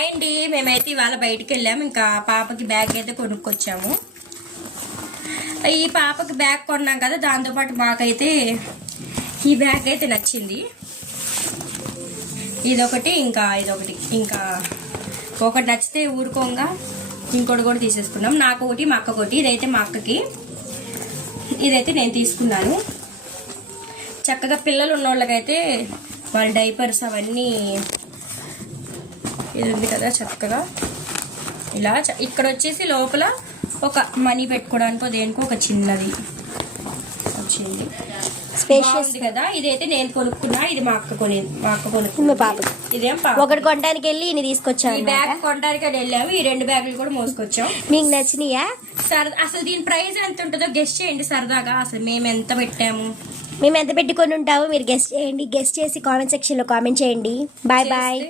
Hi అండి, మేమైతే ఇవాళ బయటికి వెళ్ళాము. ఇంకా పాపకి బ్యాగ్ అయితే కొనుక్కొచ్చాము. ఈ పాపకి బ్యాగ్ కొన్నాం కదా, దాంతోపాటు మాకైతే ఈ బ్యాగ్ అయితే నచ్చింది. ఇదొకటి ఇంకా ఒకటి నచ్చితే ఊరుకోంగా ఇంకోటి కూడా తీసేసుకున్నాం. నాకు ఒకటి, మా అక్క ఒకటి. ఇదైతే మా అక్కకి, ఇదైతే నేను తీసుకున్నాను. చక్కగా పిల్లలు ఉన్న వాళ్ళకైతే వాళ్ళ డైపర్స్ అవన్నీ ఇది ఉంది కదా, చక్కగా ఇలా. ఇక్కడ వచ్చేసి లోపల ఒక మనీ పెట్టుకోవడానికి దేనికో ఒక చిన్నది వచ్చింది, స్పేషియస్ కదా. ఇదైతే నేను కొనుక్కున్నా, ఇది మా అక్క కొనుక్కున్నా. పాపకి ఇదేం ఒకటి కొనడానికి వెళ్ళి ఇన్ని తీసుకొచ్చాం. ఈ బ్యాగ్ కొనడానికి అని వెళ్ళాము. ఈ 2 బ్యాగులు కూడా మోసుకొచ్చాం. మీకు నచ్చినాయా? అసలు దీని ప్రైస్ ఎంత ఉంటుందో గెస్ట్ చేయండి సరదాగా. అసలు మేము ఎంత పెట్టాము, మేము ఎంత పెట్టుకొని ఉంటామో మీరు గెస్ట్ చేయండి. గెస్ట్ చేసి కామెంట్ సెక్షన్ లో కామెంట్ చేయండి. Bye bye.